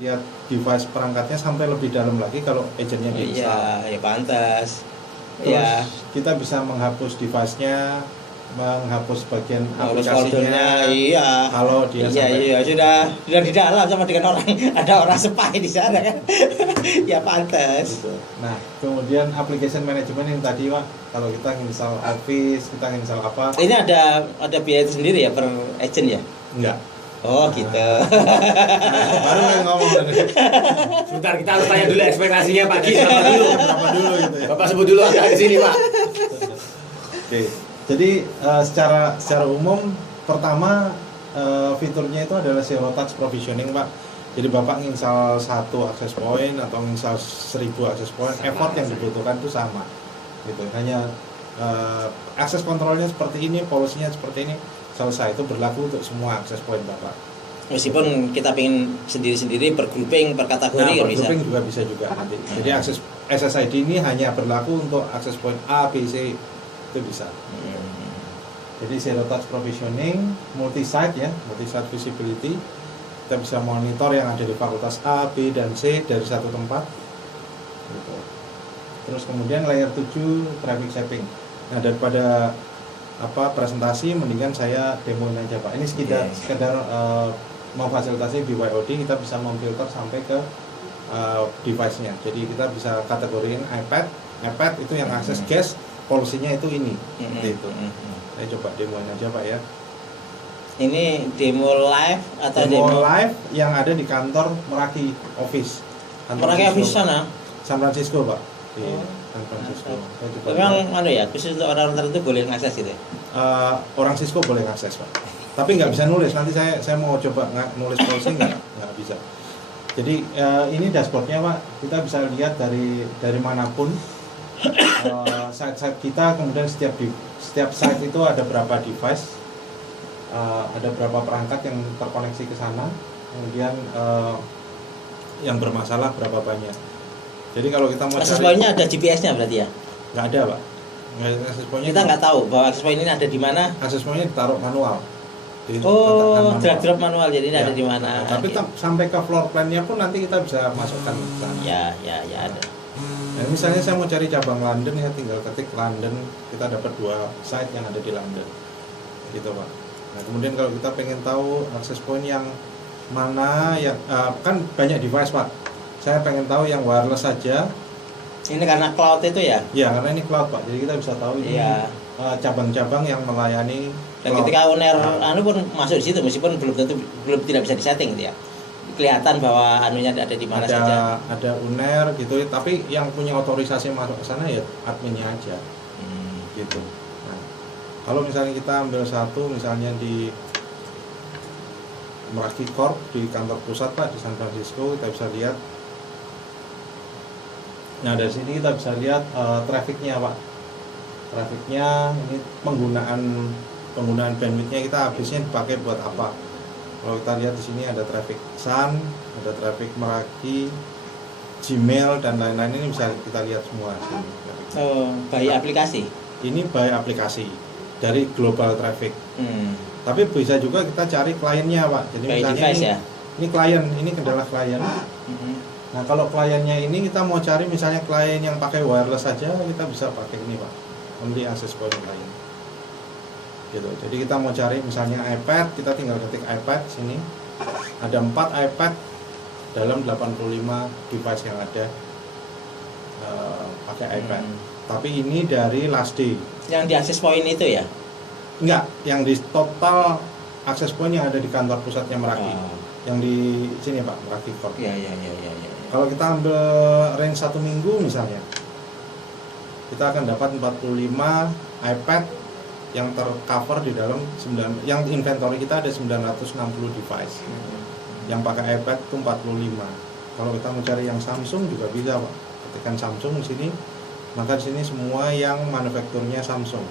Lihat device perangkatnya sampai lebih dalam lagi kalau agentnya Iya, ya pantas. Terus Ya, kita bisa menghapus device-nya, menghapus bagian harus aplikasinya. foldernya, iya. Kalau dia Iya, sampai iya, sudah di dalam sama dengan orang, ada orang spy di sana kan. Ya pantas. gitu. Nah, kemudian application management yang tadi Pak, kalau kita install Office, kita install apa? Ini ada biaya sendiri ya per agent ya? Enggak. Oh, gitu. Baru yang ngomong tadi. Sebentar, kita harus tanya dulu ekspektasinya Pak Ki berapa dulu. Berapa dulu gitu ya. Bapak sebut dulu angka di sini Pak. Oke. Jadi secara umum pertama fiturnya itu adalah zero touch provisioning Pak. Jadi Bapak nginstal 1 access point atau nginstal 1000 access point, effort yang dibutuhkan itu sama. Gitu. Hanya access controlnya seperti ini, policy-nya seperti ini, selesai. Itu berlaku untuk semua access point Bapak. Meskipun kita pengen sendiri-sendiri per grouping, per kategori Nah, kan per bisa. grouping juga bisa juga nanti. Jadi akses SSID ini hanya berlaku untuk access point A, B, C, itu bisa. Jadi zero touch provisioning, multi site ya, multi site visibility. Kita bisa monitor yang ada di fakultas A, B, dan C dari satu tempat. Gitu. Terus kemudian layer 7 traffic shaping. Nah, daripada presentasi mendingan saya demoin aja Pak. Ini sekedar memfasilitasi BYOD, kita bisa memfilter sampai ke device-nya. Jadi kita bisa kategoriin iPad itu yang akses guest, policy-nya itu ini. Itu. Saya coba demoin aja Pak ya. Ini demo live atau Demo live yang ada di kantor Meraki Office. Meraki Office sana? San Francisco Pak. Di San Francisco. Memang ya, khusus untuk orang tertentu boleh ngakses gitu ya? Orang Cisco boleh ngakses Pak. Tapi nggak bisa nulis. Nanti saya mau coba nulis policy nggak bisa. Jadi ini dashboardnya Pak. Kita bisa lihat dari manapun site-site kita. Kemudian setiap site itu ada berapa device, ada berapa perangkat yang terkoneksi ke sana. Kemudian yang bermasalah berapa banyak. Jadi kalau kita mau akses point-nya ada GPS-nya berarti ya? Nggak ada Pak. Akses point-nya kita nggak tahu bahwa akses point ini ada di mana. Akses point-nya ditaruh manual. Drag drop manual, jadi ini ada di mana. Tapi sampai ke floor plan-nya pun nanti kita bisa masukkan ke sana. Ya ada. Nah, misalnya saya mau cari cabang London ya, tinggal ketik London, kita dapat 2 site yang ada di London. Gitu Pak. Nah, kemudian kalau kita pengen tahu akses point yang mana yang kan banyak device Pak. Saya pengen tahu yang wireless saja. Ini karena cloud itu ya? Ya, karena ini cloud Pak. Jadi kita bisa tahu ini cabang-cabang yang melayani. Dan ketika owner pun masuk di situ, meskipun belum tidak bisa disetting gitu ya. Kelihatan bahwa anunya ada di mana saja. Ada owner gitu, tapi yang punya otorisasi masuk ke sana ya adminnya aja. Gitu. Nah, kalau misalnya kita ambil satu misalnya di Meraki Corp di kantor pusat Pak di San Francisco, kita bisa lihat. Nah, dari sini kita bisa lihat trafficnya Pak. Trafficnya ini penggunaan bandwidthnya kita habisnya dipakai buat apa. Kalau kita lihat di sini ada traffic Sun, ada traffic Meraki, Gmail dan lain-lain, ini bisa kita lihat semua sini. By aplikasi. Ini by aplikasi dari global traffic. Tapi bisa juga kita cari kliennya Pak. Jadi by misalnya device, ya? Ini klien, ini kendala klien. Nah, kalau kliennya ini kita mau cari misalnya klien yang pakai wireless saja, kita bisa pakai ini Pak, only access point klien. Gitu. Jadi kita mau cari misalnya iPad, kita tinggal ketik iPad sini. Ada 4 iPad dalam 85 device yang ada pakai iPad. Tapi ini dari last day. Yang di access point itu ya? Enggak, yang di total access point yang ada di kantor pusatnya Meraki. Yang di sini Pak, Meraki Corp. Iya. Kalau kita ambil range 1 minggu misalnya, kita akan dapat 45 iPad yang tercover di dalam yang inventory kita ada 960 device. Yang pakai iPad itu 45. Kalau kita mau cari yang Samsung juga bisa Pak. Ketikkan Samsung di sini, maka di sini semua yang manufakturnya Samsung.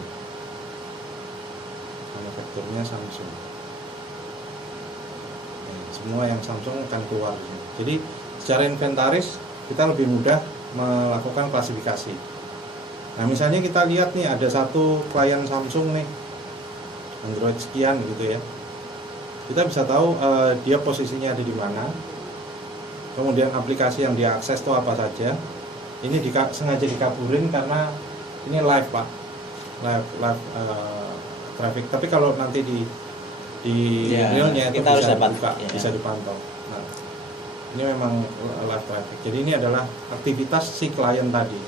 Semua yang Samsung akan keluar. Jadi secara inventaris kita lebih mudah melakukan klasifikasi. Nah, misalnya kita lihat nih ada satu klien Samsung nih, Android sekian gitu ya. Kita bisa tahu dia posisinya ada di mana. kemudian aplikasi yang diakses itu apa saja. Ini sengaja dikaburin karena ini live Pak, live traffic. Tapi kalau nanti di realnya itu kita harus bisa dapat, dibuka, ya. bisa dipantau. Nah, ini memang live traffic. Jadi ini adalah aktivitas si klien tadi.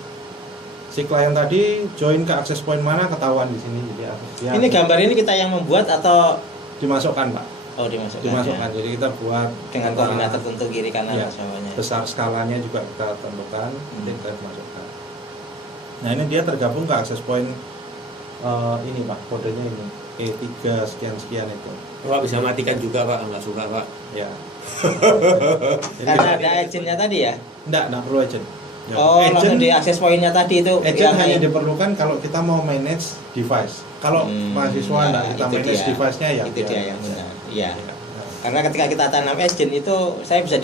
Si klien tadi join ke access point mana ketahuan di sini. Jadi Ini gambar ini kita yang membuat atau dimasukkan Pak. oh dimasukkan? Dimasukkan. Ya. Jadi kita buat Dengan data koordinat tertentu kiri kanan ya, bawahnya. besar skalanya juga kita tentukan, nanti kita masukkan. Nah ini dia tergabung ke access point ini Pak, kodenya ini E3 sekian itu. Pak bisa matikan juga Pak, nggak suka Pak. Ya. Karena ada agentnya tadi ya? Enggak perlu agent. Ya, Oh, langsung di access point-nya tadi itu. Agent hanya yang- diperlukan kalau kita mau manage device. Kalau mahasiswa ya, enggak kita itu manage dia. device-nya ya. Itu dia yang benar. Iya. Ya. Karena ketika kita tanam agent itu saya bisa